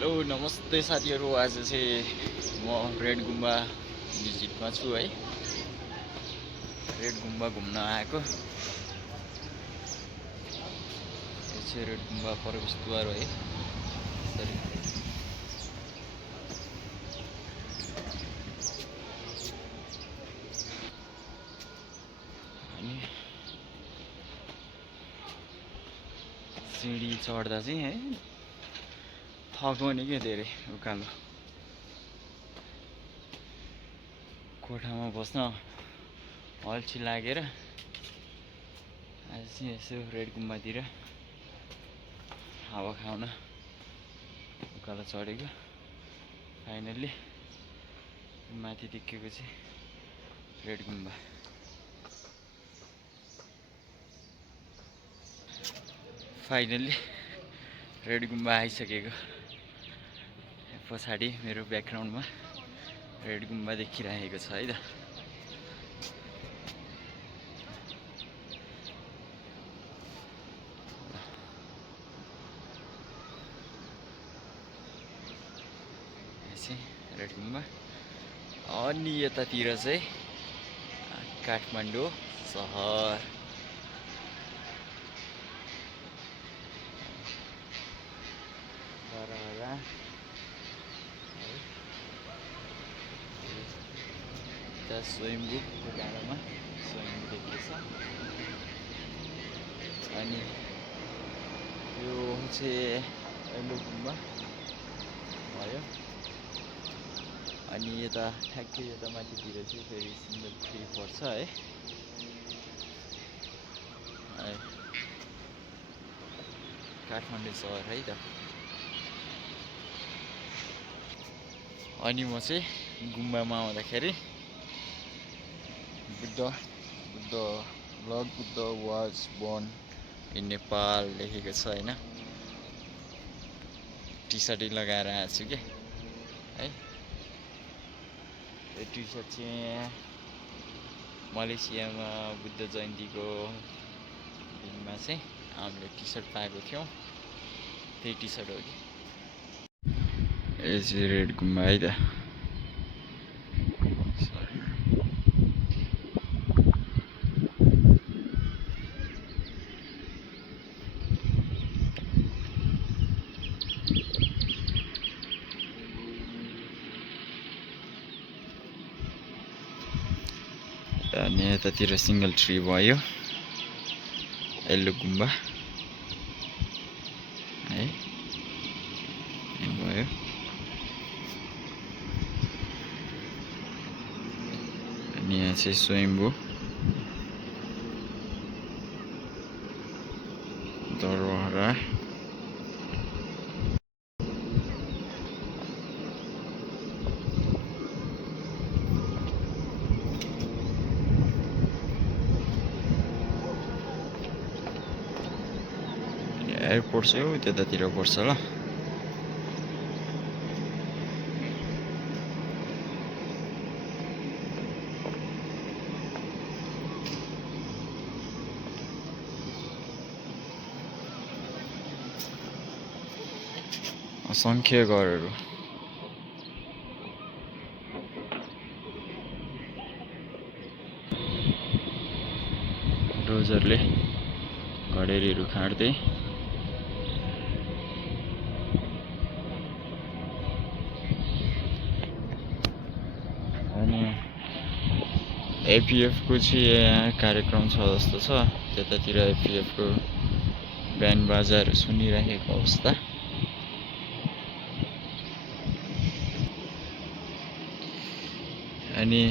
Hello नमस्ते साथीहरू। आज चाहिँ म रेड गुम्बा भिजिटमा छु है। रेड गुम्बा घुम्न आएको। यो चाहिँ रेड गुम्बा प्रवेशद्वार है। अनि सिँढी चढ्दा चाहिँ है थकाउने के धेरै उकालो। कोठामा बस्न अल्छी लागेर आज चाहिँ यसो रेड गुम्बातिर हावा खाउन उकालो चढेको। फाइनल्ली माथि देखेको चाहिँ रेड गुम्बा। फाइनल्ली रेड गुम्बा आइसकेको। पछाडि मेरो ब्याकग्राउन्डमा रेड गुम्बा देखिरहेको छ है त। रेड गुम्बा। अनि यतातिर चाहिँ काठमाडौँ सहर। स्वयम्भूको डाँडामा स्वयम्भू देखिन्छ। अनि यो चाहिँ एल्लो गुम्बा भयो। अनि यता ठ्याक्कै यता माथितिर चाहिँ फेरि सिङ्गल ट्री पर्छ है। काठमाडौँ सहर है त। अनि म चाहिँ गुम्बामा आउँदाखेरि Buddha was born in Nepal लेखेको छ होइन। टी सर्टै लगाएर आएको छु कि है। यो टी सर्ट चाहिँ मलेसियामा बुद्ध जयन्तीको दिनमा चाहिँ हामीले टी सर्ट पाएको थियौँ। त्यही टी सर्ट हो कि। यो चाहिँ रेड गुम्बा है त। अनि यतातिर सिङ्गल ट्री भयो एल्लो गुम्बा है भयो। अनि यहाँ चाहिँ स्वयम्भू दरबार। एयरपोर्ट चाहिँ हो त्यतातिर पर्छ ल। असङ्ख्य घरहरू। डोजरले घडेरीहरू खाँड्दै अनि एपिएफको चाहिँ कार्यक्रम छ जस्तो छ। त्यतातिर एपिएफको ब्यान्ड बाजाहरू सुनिरहेको अवस्था। अनि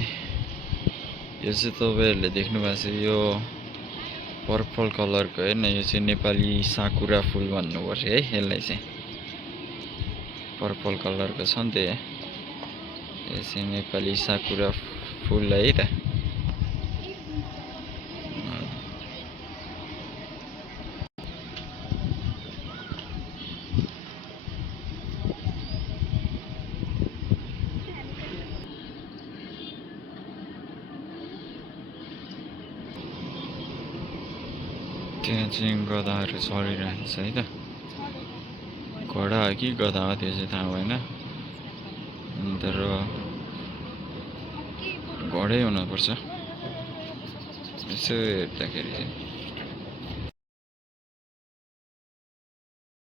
यो चाहिँ तपाईँहरूले देख्नु भएको छ यो पर्पल कलरको होइन। यो चाहिँ नेपाली साकुरा फुल भन्नुपर्छ है यसलाई चाहिँ। पर्पल कलरको छ नि त। यो चाहिँ नेपाली साकुरा फुल है त। त्यहाँ चाहिँ गधाहरू चलिरहेको छ है त। घोडा हो कि गधा हो त्यो चाहिँ थाहा भएन तर घोडै हुनुपर्छ यसो हेर्दाखेरि चाहिँ